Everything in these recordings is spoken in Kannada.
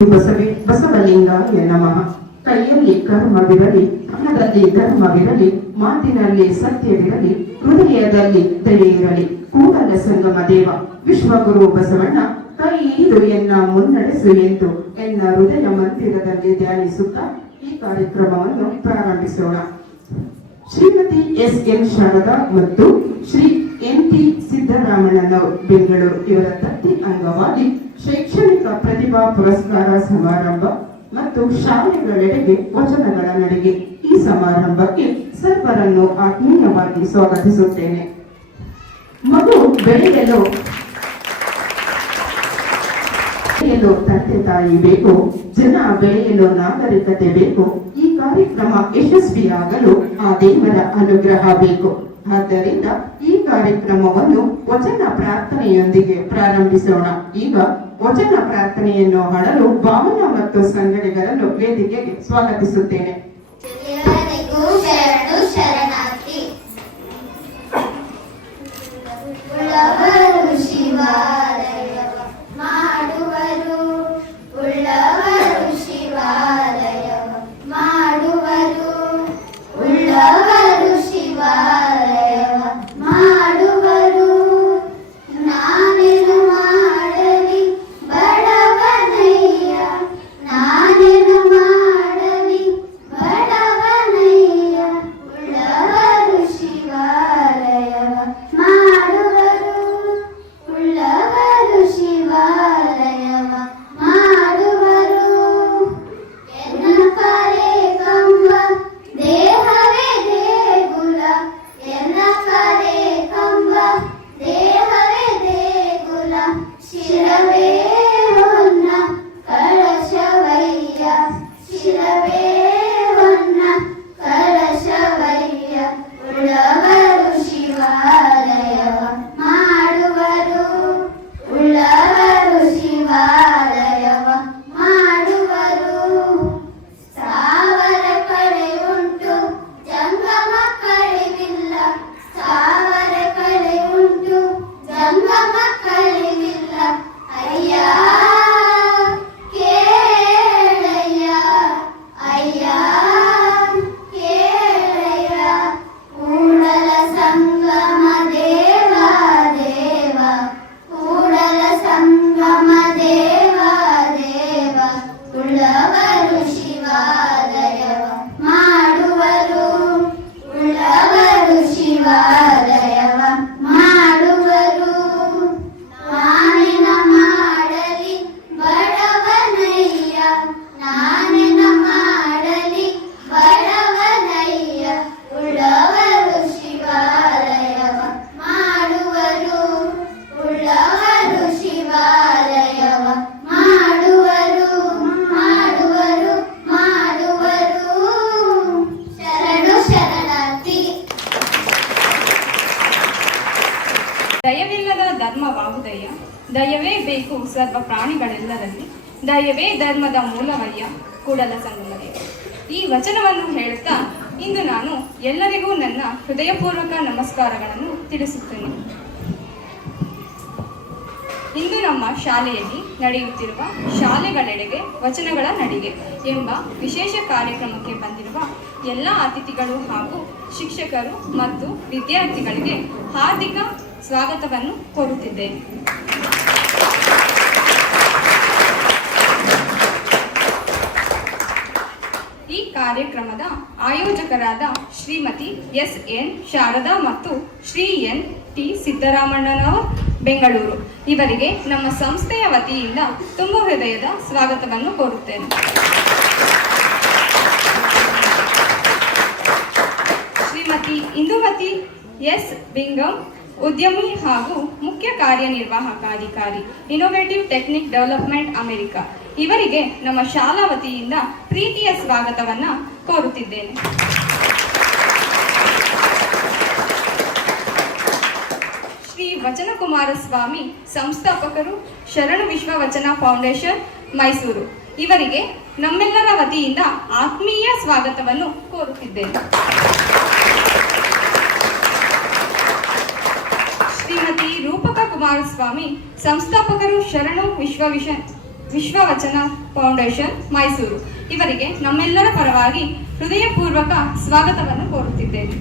ಬಸವಲಿಂಗಾಯ ನಮಃ. ಕೈಯಲ್ಲಿ ಕರ್ಮವಿರಲಿ, ಹಣದಲ್ಲಿ ಧರ್ಮವಿರಲಿ, ಮಾತಿನಲ್ಲಿ ಸತ್ಯವಿರಲಿ, ಹೃದಯದಲ್ಲಿ ದಯೆ ಇರಲಿ. ಕೂಡಲ ಸಂಗಮ ದೇವ ವಿಶ್ವಗುರು ಬಸವಣ್ಣ ಕೈ ಹಿಡಿದು ಎನ್ನ ಮುನ್ನಡೆಸು ಎಂದು ಎನ್ನ ಹೃದಯ ಮಂದಿರದಲ್ಲಿ ಧ್ಯಾನಿಸುತ್ತಾ ಈ ಕಾರ್ಯಕ್ರಮವನ್ನು ಪ್ರಾರಂಭಿಸೋಣ. ಶ್ರೀಮತಿ ಎಸ್.ಎನ್. ಶಾರದಾ ಮತ್ತು ಶ್ರೀ ಎನ್.ಟಿ. ಸಿದ್ದರಾಮಣ್ಣನವರು ಬೆಂಗಳೂರು ಇವರ ದತ್ತಿ ಅಂಗವಾಗಿ ಶೈಕ್ಷಣಿಕ ಪ್ರತಿಭಾ ಪುರಸ್ಕಾರ ಸಮಾರಂಭ ಮತ್ತು ಶಾಲೆಗಳೆಡೆಗೆ ವಚನಗಳ ನಡಿಗೆ ಈ ಸಮಾರಂಭಕ್ಕೆ ಸರ್ವರನ್ನು ಆತ್ಮೀಯವಾಗಿ ಸ್ವಾಗತಿಸುತ್ತೇನೆ. ಮಗು ಬೆಳೆಯಲು ತಂದೆ ತಾಯಿ ಬೇಕು, ಜನ ಬೆಳೆಯಲು ನಾಗರಿಕತೆ ಬೇಕು. ಈ ಕಾರ್ಯಕ್ರಮ ಯಶಸ್ವಿಯಾಗಲು ಆ ದೇವರ ಅನುಗ್ರಹ ಬೇಕು. ಆದ್ದರಿಂದ ಈ ಕಾರ್ಯಕ್ರಮವನ್ನು ವಚನ ಪ್ರಾರ್ಥನೆಯೊಂದಿಗೆ ಪ್ರಾರಂಭಿಸೋಣ. ಈಗ ವಚನ ಪ್ರಾರ್ಥನೆಯನ್ನು ಹಾಡಲು ಭಾವನಾ ಮತ್ತು ಸಂಗಡಿಗರನ್ನು ವೇದಿಕೆಗೆ ಸ್ವಾಗತಿಸುತ್ತೇನೆ. ದಯವಿಲ್ಲದ ಧರ್ಮವಾಗುದಯ್ಯ, ದಯವೇ ಬೇಕು ಸರ್ವ ಪ್ರಾಣಿಗಳೆಲ್ಲರಲ್ಲಿ, ದಯವೇ ಧರ್ಮದ ಮೂಲವಯ್ಯ ಕೂಡಲ ಸಂಗಮದೇವ. ಈ ವಚನವನ್ನು ಹೇಳುತ್ತಾ ಇಂದು ನಾನು ಎಲ್ಲರಿಗೂ ನನ್ನ ಹೃದಯಪೂರ್ವಕ ನಮಸ್ಕಾರಗಳನ್ನು ತಿಳಿಸುತ್ತೇನೆ. ಇಂದು ನಮ್ಮ ಶಾಲೆಯಲ್ಲಿ ನಡೆಯುತ್ತಿರುವ ಶಾಲೆಗಳೆಡೆಗೆ ವಚನಗಳ ನಡಿಗೆ ಎಂಬ ವಿಶೇಷ ಕಾರ್ಯಕ್ರಮಕ್ಕೆ ಬಂದಿರುವ ಎಲ್ಲ ಅತಿಥಿಗಳು ಹಾಗೂ ಶಿಕ್ಷಕರು ಮತ್ತು ವಿದ್ಯಾರ್ಥಿಗಳಿಗೆ ಹಾರ್ದಿಕ ಸ್ವಾಗತವನ್ನು ಕೋರುತ್ತಿದ್ದೇನೆ. ಈ ಕಾರ್ಯಕ್ರಮದ ಆಯೋಜಕರಾದ ಶ್ರೀಮತಿ ಎಸ್.ಎನ್. ಶಾರದಾ ಮತ್ತು ಶ್ರೀ ಎನ್.ಟಿ. ಸಿದ್ದರಾಮಣ್ಣನವರು ಬೆಂಗಳೂರು ಇವರಿಗೆ ನಮ್ಮ ಸಂಸ್ಥೆಯ ವತಿಯಿಂದ ತುಂಬು ಹೃದಯದ ಸ್ವಾಗತವನ್ನು ಕೋರುತ್ತೇನೆ. ಶ್ರೀಮತಿ ಇಂದುಮತಿ ಎಸ್. ಬಿಂಗಂ, ಉದ್ಯಮಿ ಹಾಗೂ ಮುಖ್ಯ ಕಾರ್ಯನಿರ್ವಾಹಕ ಅಧಿಕಾರಿ, ಇನ್ನೋವೇಟಿವ್ ಟೆಕ್ನಿಕ್ ಡೆವಲಪ್ಮೆಂಟ್ ಅಮೆರಿಕಾ ಇವರಿಗೆ ನಮ್ಮ ಶಾಲಾ ವತಿಯಿಂದ ಪ್ರೀತಿಯ ಸ್ವಾಗತವನ್ನು ಕೋರುತ್ತಿದ್ದೇನೆ. ಶ್ರೀ ವಚನ ಕುಮಾರಸ್ವಾಮಿ, ಸಂಸ್ಥಾಪಕರು, ಶರಣ ವಿಶ್ವ ವಚನ ಫೌಂಡೇಶನ್, ಮೈಸೂರು ಇವರಿಗೆ ನಮ್ಮೆಲ್ಲರ ವತಿಯಿಂದ ಆತ್ಮೀಯ ಸ್ವಾಗತವನ್ನು ಕೋರುತ್ತಿದ್ದೇನೆ. ಶ್ರೀಮತಿ ರೂಪಕ ಕುಮಾರಸ್ವಾಮಿ, ಸಂಸ್ಥಾಪಕರು, ಶರಣು ವಿಶ್ವ ವಿಶ್ವವಚನ ಫೌಂಡೇಶನ್ ಮೈಸೂರು ಇವರಿಗೆ ನಮ್ಮೆಲ್ಲರ ಪರವಾಗಿ ಹೃದಯಪೂರ್ವಕ ಸ್ವಾಗತವನ್ನು ಕೋರುತ್ತಿದ್ದೇನೆ.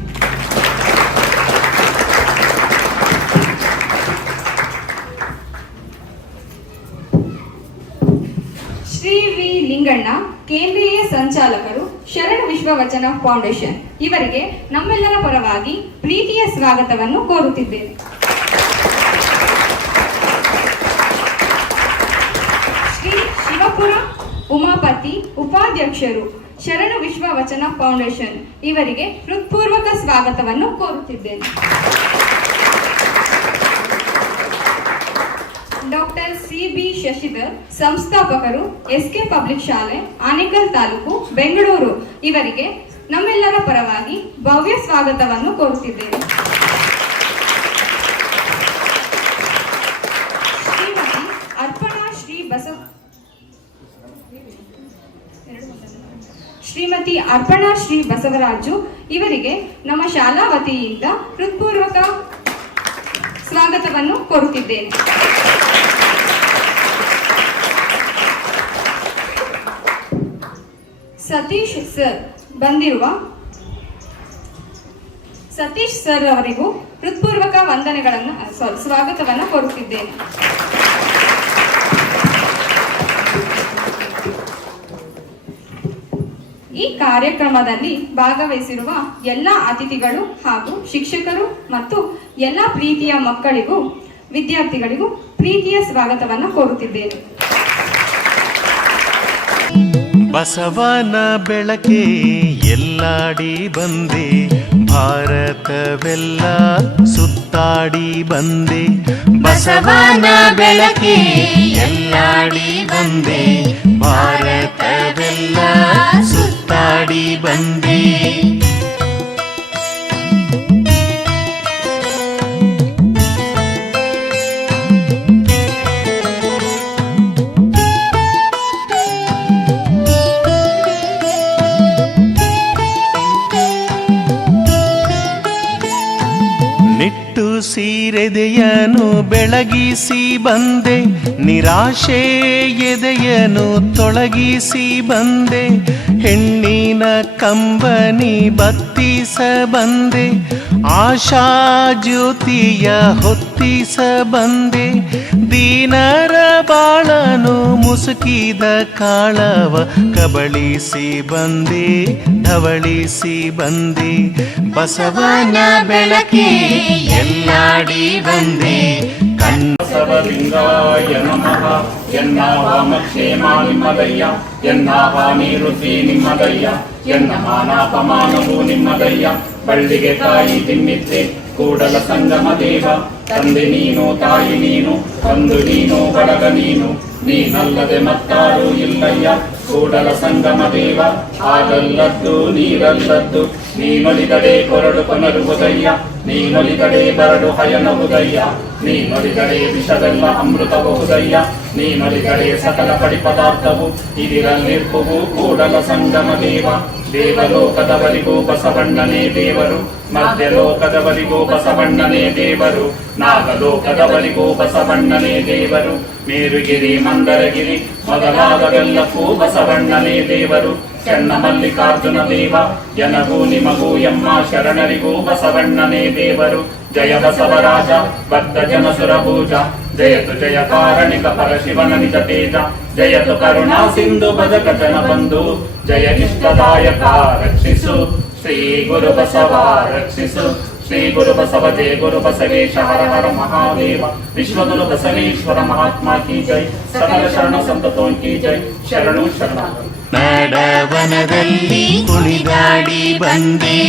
ಶ್ರೀ ವಿ ಲಿಂಗಣ್ಣ ಕೇಂದ್ರೀಯ ಸಂಚಾಲಕರು ಶರಣ ವಿಶ್ವವಚನ ಫೌಂಡೇಶನ್ ಇವರಿಗೆ ನಮ್ಮೆಲ್ಲರ ಪರವಾಗಿ ಪ್ರೀತಿಯ ಸ್ವಾಗತವನ್ನು ಕೋರುತ್ತಿದ್ದೇನೆ. ಶ್ರೀ ಶಿವಪುರ ಉಮಾಪತಿ ಉಪಾಧ್ಯಕ್ಷರು ಶರಣ ವಿಶ್ವವಚನ ಫೌಂಡೇಶನ್ ಇವರಿಗೆ ಹೃತ್ಪೂರ್ವಕ ಸ್ವಾಗತವನ್ನು ಕೋರುತ್ತಿದ್ದೇನೆ. Doctor C B. ಶಶಿಧರ್ ಸಂಸ್ಥಾಪಕರು ಎಸ್.ಕೆ. ಪಬ್ಲಿಕ್ ಶಾಲೆ ಆನೇಕಲ್ ತಾಲೂಕು ಬೆಂಗಳೂರು ಇವರಿಗೆ ನಮ್ಮೆಲ್ಲರ ಪರವಾಗಿ ಭವ್ಯ ಸ್ವಾಗತವನ್ನು ಕೋರುತ್ತಿದ್ದೇನೆ. ಶ್ರೀಮತಿ ಅರ್ಪಣಾ ಶ್ರೀ ಬಸವರಾಜು ಇವರಿಗೆ ನಮ್ಮ ಶಾಲಾ ವತಿಯಿಂದ ಹೃತ್ಪೂರ್ವಕ ಸ್ವಾಗತವನ್ನು ಕೋರುತ್ತಿದ್ದೇನೆ. ಸತೀಶ್ ಸರ್ ಅವರಿಗೂ ಹೃತ್ಪೂರ್ವಕ ವಂದನೆಗಳನ್ನು ಸ್ವಾಗತವನ್ನು ಕೋರುತ್ತಿದ್ದೇನೆ. ಈ ಕಾರ್ಯಕ್ರಮದಲ್ಲಿ ಭಾಗವಹಿಸಿರುವ ಎಲ್ಲ ಅತಿಥಿಗಳು ಹಾಗೂ ಶಿಕ್ಷಕರು ಮತ್ತು ಎಲ್ಲ ಪ್ರೀತಿಯ ಮಕ್ಕಳಿಗೂ ವಿದ್ಯಾರ್ಥಿಗಳಿಗೂ ಪ್ರೀತಿಯ ಸ್ವಾಗತವನ್ನು ಕೋರುತ್ತಿದ್ದೇನೆ. ಬಸವನ ಬೆಳಕೆ ಎಲ್ಲಾಡಿ ಬಂದೆ, ಭಾರತವೆಲ್ಲ ಸುತ್ತಾಡಿ ಬಂದೆ. ಬಸವನ ಬೆಳಕೆ ಎಲ್ಲಾಡಿ ಬಂದೆ, ಭಾರತವೆಲ್ಲ ಸುತ್ತಾಡಿ ಬಂದೆ. ಸೀರೆದೆಯನು ಬೆಳಗಿಸಿ ಬಂದೆ, ನಿರಾಶೆ ಎದೆಯನು ತೊಳಗಿಸಿ ಬಂದೆ. ಹೆಣ್ಣಿನ ಕಂಬನಿ ಬತ್ತಿಸ ಬಂದೆ, ಆಶಾ ಜ್ಯೋತಿಯ ಹೊತ್ತಿಸ ಬಂದೆ. ದೀನರ ಬಾಳನು ಮುಸುಕಿದ ಕಾಳವ ಕಬಳಿಸಿ ಬಂದೆ, ಧವಳಿಸಿ ಬಂದೆ. ಬಸವನ ಬೆಳಕೆ ಎಲ್ಲಾಡಿ ಬಂದೆ, ಬಸವಲಿಂಗಾಯ ನಮಃ. ಎನ್ನಾವಾಮಕ್ಷೇಮ ನಿಮ್ಮದಯ್ಯ, ಎನ್ನಾವಾನಿ ವೃದ್ಧಿ ನಿಮ್ಮದಯ್ಯ, ಎನ್ನ ಮಾನಾಪಮಾನವು ನಿಮ್ಮದಯ್ಯ. ಬಳ್ಳಿಗೆ ಕಾಯಿ ತಿನ್ನಿದ್ದೆ ಕೂಡಲ ಸಂಗಮ ದೇವ, ತಂದೆ ನೀನು ತಾಯಿ ನೀನು ಬಂಧು ನೀನು ಬಳಗ ನೀನು, ನೀನಲ್ಲದೆ ಮತ್ತಾರೂ ಇಲ್ಲಯ್ಯ. ಕೂಡಲ ಸಂಗಮ ದೇವ ಹಾಲಲ್ಲದ್ದು ನೀರಲ್ಲದ್ದು, ನೀನೊಲಿದಡೆ ಕೊರಡು ಕೊನರುವುದಯ್ಯ, ನೀನೊಲಿದಡೆ ಬರಡು ಹಯನವುದಯ್ಯ. ನೀನೊಲಿದಡೆ ವಿಷವೆಲ್ಲ ಅಮೃತಬಹುದಯ್ಯ, ನೀನೊಲಿದಡೆ ಸಕಲ ಪಡಿ ಪದಾರ್ಥವು ಇದಿರಲ್ಲಿರ್ಪುವು. ಕೂಡಲ ಸಂಗಮ ದೇವ ದೇವಲೋಕದವರಿಗೂ ಬಸವಣ್ಣನೇ ದೇವರು, ಮಧ್ಯಲೋಕದವರಿಗೂ ಬಸವಣ್ಣನೇ ದೇವರು, ನಾಗಲೋಕದವರಿಗೂ ಬಸವಣ್ಣನೇ ದೇವರು. ಮೇರುಗಿರಿ ಮಂದರಗಿರಿ ಮೊದಲಾದವೆಲ್ಲಕ್ಕೂ ಬಸವಣ್ಣನೇ ದೇವರು. ಚೆನ್ನ ಮಲ್ಲಿಕಾರ್ಜುನ ದೇವ ಜನಗೂ ನಿಮಗೂ ಎಮ್ಮ ಶರಣರಿಗೂ ಬಸವಣ್ಣನೇ ದೇವರು. ಜಯ ಬಸವರಾಜ ಬದ್ಧ ಜನಸುರ ಪೂಜ, ಜಯತು ಜಯ ಕಾರಣಿಕ ಪರಶಿವನ ನಿಜ ತೇಜ. ಜಯತು ಕರುಣಾ ಸಿಂಧು ಭಜಕ ಜನ ಬಂಧು, ಜಯ ಇಷ್ಟದಾಯಕ ರಕ್ಷಿಸು ಶ್ರೀ ಗುರು ಬಸವ ರಕ್ಷಿಸು. ಶ್ರೀ ಗುರು ಬಸವ ಜಯ ಗುರು ಬಸವೇಶ ಹರ ಹರ ಮಹಾದೇವ. ವಿಶ್ವಗುರು ಬಸವೇಶ್ವರ ಮಹಾತ್ಮ ಕಿ ಜೈ, ಸಕಲ ಶರಣ ಸಂತತೋಂ ಕಿ ಜೈ. ಶರಣು ಶರಣ. ನಡವನದಲ್ಲಿ ಕುಣಿದಾಡಿ ಬಂದೆ.